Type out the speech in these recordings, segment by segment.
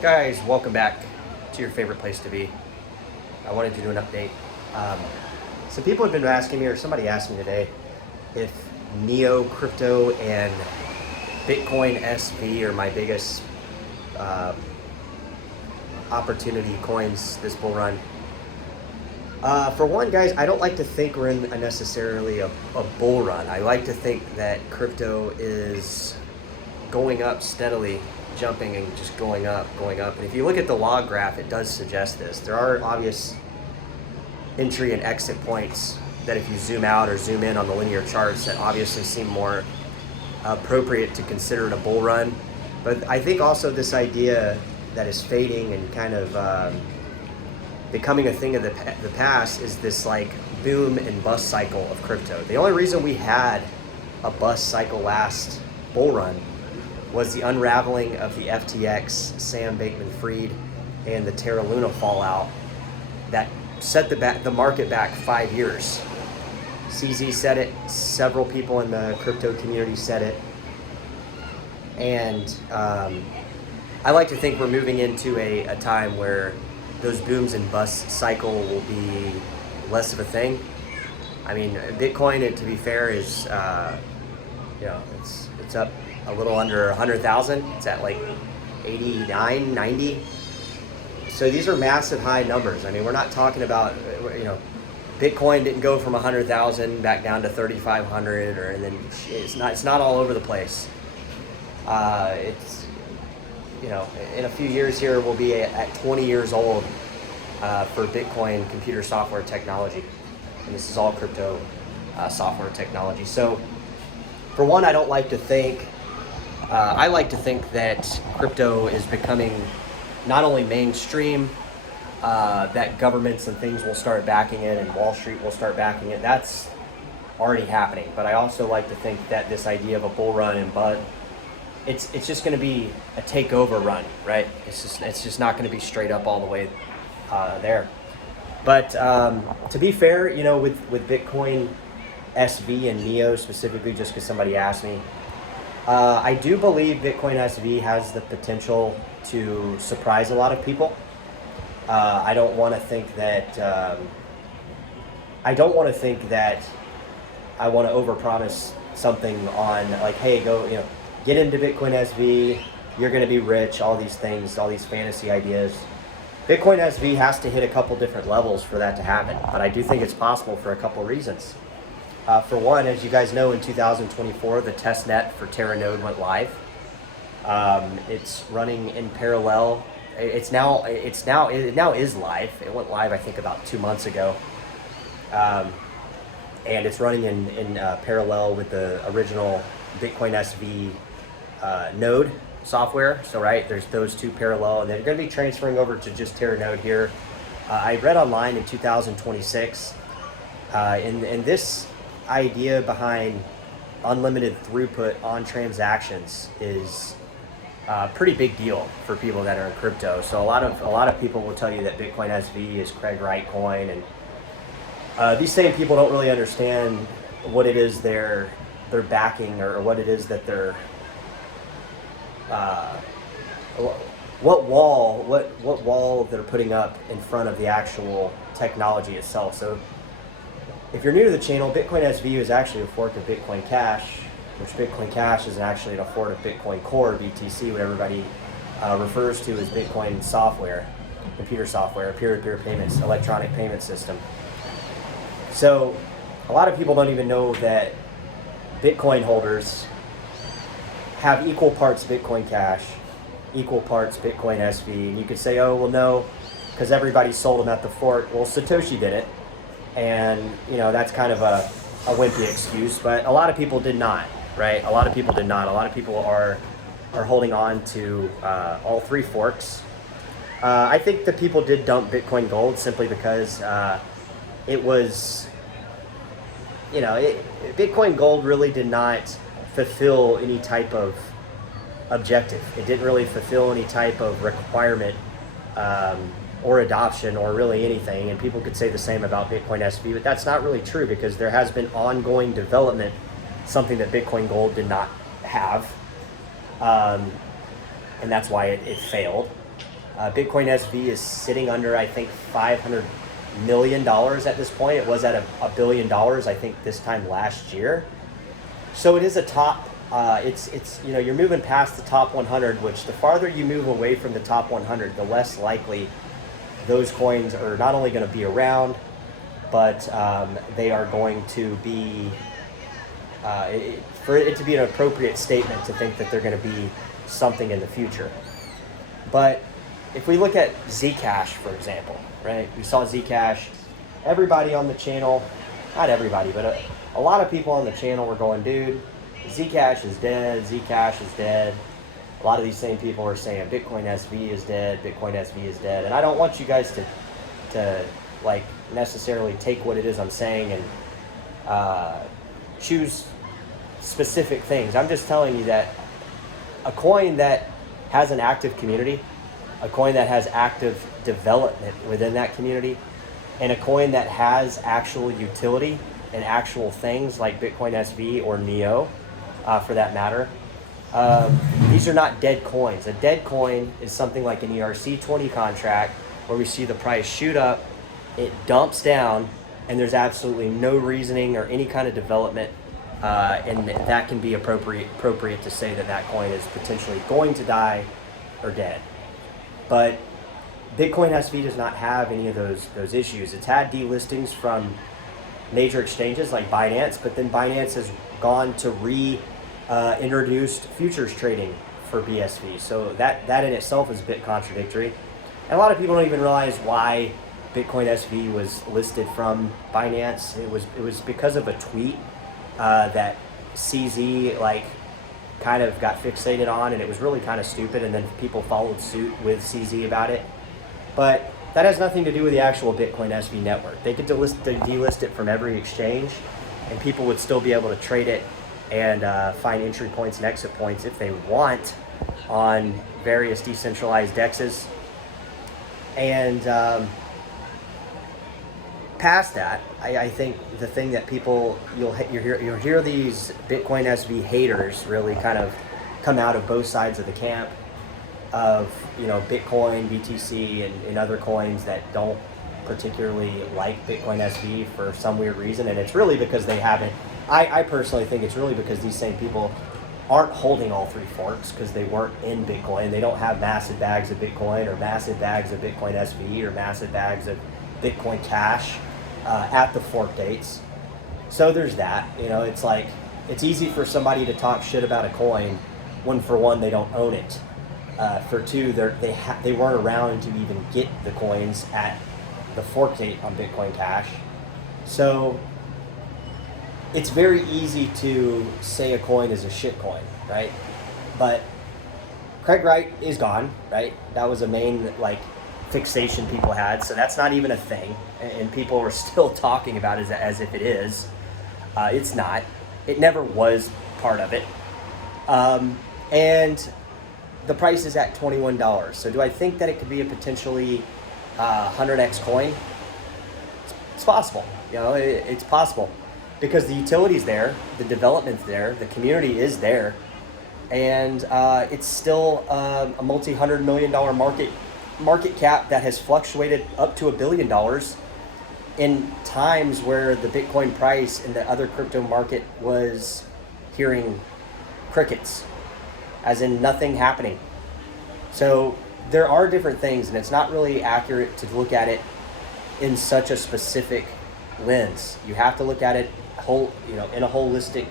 Guys, welcome back to your favorite place to be. I wanted to do an update. Some people have been asking me, or somebody asked me today, if Neo Crypto and Bitcoin SV are my biggest uh, opportunity coins this bull run. For one, guys, I don't like to think we're in necessarily a bull run. I like to think that crypto is going up steadily, jumping and just going up, going up. And if you look at the log graph, it does suggest this. There are obvious entry and exit points that if you zoom out or zoom in on the linear charts that obviously seem more appropriate to consider in a bull run. But I think also this idea that is fading and kind of becoming a thing of the past is this like boom and bust cycle of crypto. The only reason we had a bust cycle last bull run was the unraveling of the FTX, Sam Bankman-Fried, and the Terra Luna fallout that set the market back 5 years. CZ said it, several people in the crypto community said it, and I like to think we're moving into a time where those booms and busts cycle will be less of a thing. I mean, Bitcoin, to be fair, is it's up a little under 100,000. It's at like 89, 90. So these are massive high numbers. I mean, we're not talking about, Bitcoin didn't go from 100,000 back down to 3,500, and then it's not all over the place. In a few years here, we'll be at 20 years old for Bitcoin computer software technology. And this is all crypto software technology. So for one, I don't like to think, I like to think that crypto is becoming not only mainstream, that governments and things will start backing it and Wall Street will start backing it. That's already happening. But I also like to think that this idea of a bull run and bud, it's just going to be a takeover run, right? It's just not going to be straight up all the way there. But to be fair, with Bitcoin SV and Neo specifically, just because somebody asked me, I do believe Bitcoin SV has the potential to surprise a lot of people. I don't want to think that I want to overpromise something on like, hey, go, get into Bitcoin SV, you're going to be rich, all these things, all these fantasy ideas. Bitcoin SV has to hit a couple different levels for that to happen, but I do think it's possible for a couple reasons. For one, as you guys know, in 2024, the test net for Terra Node went live. It's running in parallel. It now is live. It went live, I think, about 2 months ago. And it's running in parallel with the original Bitcoin SV node software. So there's those two parallel, and they're going to be transferring over to just Terra Node here. I read online in 2026, and this idea behind unlimited throughput on transactions is a pretty big deal for people that are in crypto. So a lot of people will tell you that Bitcoin SV is Craig Wright coin, and these same people don't really understand what it is they're backing, or what it is that they're what wall they're putting up in front of the actual technology itself. So if you're new to the channel, Bitcoin SV is actually a fork of Bitcoin Cash, which Bitcoin Cash is actually a fork of Bitcoin Core, BTC, what everybody refers to as Bitcoin software, computer software, peer-to-peer payments, electronic payment system. So a lot of people don't even know that Bitcoin holders have equal parts Bitcoin Cash, equal parts Bitcoin SV. And you could say, oh, well, no, because everybody sold them at the fork. Well, Satoshi did it. And, that's kind of a wimpy excuse. But a lot of people did not, right? A lot of people did not. A lot of people are holding on to all three forks. I think the people did dump Bitcoin Gold simply because it was, Bitcoin Gold really did not fulfill any type of objective. It didn't really fulfill any type of requirement or adoption or really anything. And people could say the same about Bitcoin SV, but that's not really true because there has been ongoing development, something that Bitcoin Gold did not have. And that's why it failed. Bitcoin SV is sitting under, I think, $500 million at this point. It was at $1 billion, I think, this time last year. So it is a top. It's you're moving past the top 100, which the farther you move away from the top 100, the less likely those coins are not only going to be around, but they are going to be, for it to be an appropriate statement to think that they're going to be something in the future. But if we look at Zcash, for example, right? We saw Zcash. Everybody on the channel, not everybody, but a lot of people on the channel were going, dude, Zcash is dead, Zcash is dead. A lot of these same people are saying Bitcoin SV is dead, Bitcoin SV is dead. And I don't want you guys to like necessarily take what it is I'm saying and choose specific things. I'm just telling you that a coin that has an active community, a coin that has active development within that community, and a coin that has actual utility and actual things like Bitcoin SV or NEO, for that matter, these are not dead coins. A dead coin is something like an ERC20 contract where we see the price shoot up, it dumps down, and there's absolutely no reasoning or any kind of development, and that can be appropriate to say that that coin is potentially going to die or dead. But Bitcoin SV does not have any of those issues. It's had delistings from major exchanges like Binance, but then Binance has gone to introduced futures trading for BSV. So that in itself is a bit contradictory. And a lot of people don't even realize why Bitcoin SV was listed from Binance. It was because of a tweet that CZ kind of got fixated on, and it was really kind of stupid, and then people followed suit with CZ about it. But that has nothing to do with the actual Bitcoin SV network. They could delist it from every exchange, and people would still be able to trade it and find entry points and exit points if they want on various decentralized DEXs. And past that, I think the thing that people, you'll hear these Bitcoin SV haters really kind of come out of both sides of the camp of, Bitcoin, BTC, and other coins that don't particularly like Bitcoin SV for some weird reason. And it's really because they haven't, I personally think it's really because these same people aren't holding all three forks because they weren't in Bitcoin. They don't have massive bags of Bitcoin or massive bags of Bitcoin SV or massive bags of Bitcoin Cash at the fork dates. So there's that. It's like, it's easy for somebody to talk shit about a coin when, for one, they don't own it. For two, they weren't around to even get the coins at the fork date on Bitcoin Cash. So it's very easy to say a coin is a shit coin, right? But Craig Wright is gone, right? That was a main fixation people had, so that's not even a thing, and people are still talking about it as if it is. It's not. It never was part of it. And the price is at $21. So do I think that it could be a potentially 100x coin? It's possible. It's possible because the utility's there, the development's there, the community is there, and it's still a multi-$100 million market cap that has fluctuated up to $1 billion in times where the Bitcoin price and the other crypto market was hearing crickets, as in nothing happening. So there are different things, and it's not really accurate to look at it in such a specific lens. You have to look at it in a holistic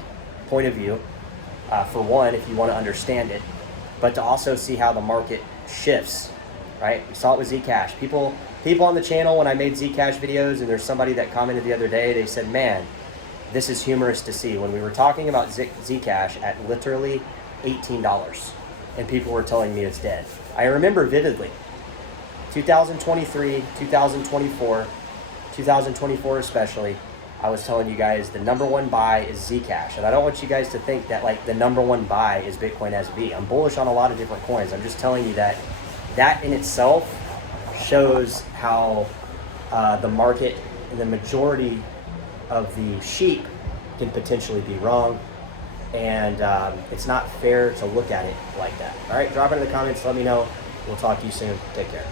point of view, for one, if you want to understand it, but to also see how the market shifts, right? We saw it with Zcash. People on the channel, when I made Zcash videos, and there's somebody that commented the other day, they said, man, this is humorous to see. When we were talking about Zcash at literally $18, and people were telling me it's dead. I remember vividly, 2023, 2024, 2024 especially, I was telling you guys the number one buy is Zcash. And I don't want you guys to think that the number one buy is Bitcoin SV. I'm bullish on a lot of different coins. I'm just telling you that in itself shows how the market and the majority of the sheep can potentially be wrong. And it's not fair to look at it like that. All right, drop it in the comments. Let me know We'll talk to you soon. Take care.